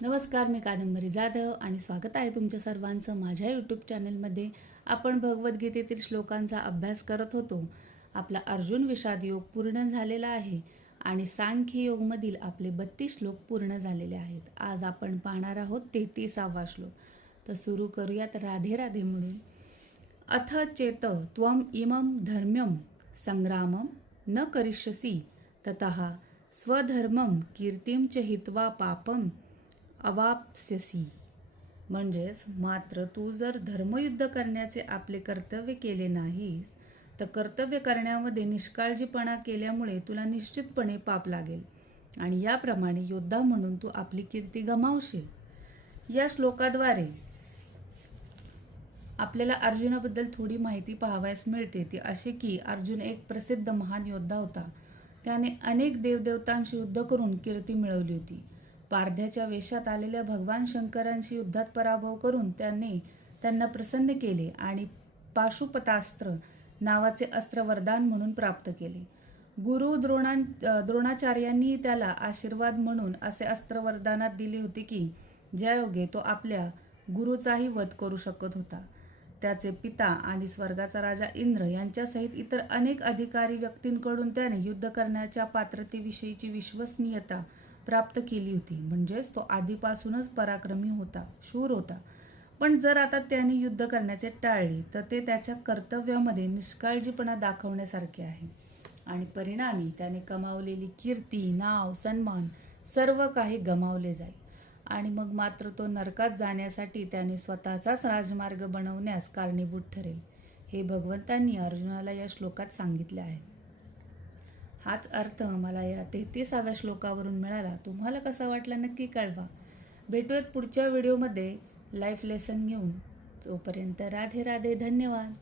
नमस्कार, मी कादंबरी जाधव आणि स्वागत आहे तुमच्या सर्वांचं माझ्या यूट्यूब चॅनलमध्ये. आपण भगवद्गीतेतील श्लोकांचा अभ्यास करत होतो. आपला अर्जुन विषाद योग पूर्ण झालेला आहे आणि सांख्य योगमधील आपले 32 श्लोक पूर्ण झालेले आहेत. आज आपण पाहणार आहोत 33वा श्लोक. तर सुरू करूयात राधे राधे म्हणून. अथ चेत त्वम इमं धर्म्यं संग्रामं न करिष्यसि ततः स्वधर्मं कीर्तिं च हित्वा पापं अवाप्स्यसी. म्हणजेच मात्र तू जर धर्मयुद्ध करण्याचे आपले कर्तव्य केले नाहीस तर कर्तव्य करण्यामध्ये निष्काळजीपणा केल्यामुळे तुला निश्चितपणे पाप लागेल आणि याप्रमाणे योद्धा म्हणून तू आपली कीर्ती गमावशील. या श्लोकाद्वारे आपल्याला अर्जुनाबद्दल थोडी माहिती पाहावयास मिळते. ती अशी की अर्जुन एक प्रसिद्ध महान योद्धा होता. त्याने अनेक देवदेवतांशी युद्ध करून कीर्ती मिळवली होती. पारध्याच्या वेशात आलेल्या भगवान शंकरांशी युद्धात पराभव करून त्यांना प्रसन्न केले आणि पाशुपतास्त्र नावाचे अस्त्र वरदान म्हणून प्राप्त केले. गुरु द्रोणाचार्यांनी त्याला आशीर्वाद म्हणून असे अस्त्र वरदानात दिले होते की ज्यायोगे तो आपल्या गुरुचाही वध करू शकत होता. त्याचे पिता आणि स्वर्गाचा राजा इंद्र यांच्यासहित इतर अनेक अधिकारी व्यक्तींकडून त्याने युद्ध करण्याच्या पात्रतेविषयीची विश्वसनीयता प्राप्त केली होती. म्हणजेच तो आधीपासूनच पराक्रमी होता, शूर होता. पण जर आता त्याने युद्ध करण्याचे टाळले तर ते त्याच्या कर्तव्यामध्ये निष्काळजीपणा दाखवण्यासारखे आहे आणि परिणामी त्याने कमावलेली कीर्ती, नाव, सन्मान सर्व काही गमावले जाईल आणि मग मात्र तो नरकात जाण्यासाठी त्याने स्वतःचाच राजमार्ग बनवण्यास कारणीभूत ठरेल. हे भगवंतांनी अर्जुनाला या श्लोकात सांगितले आहे. हाच अर्थ मला या 33व्या श्लोकावरून मिळाला. तुम्हाला कसा वाटला नक्की कळवा. भेटूयात पुढच्या व्हिडिओमध्ये लाईफ लेसन घेऊन. तोपर्यंत राधे राधे. धन्यवाद.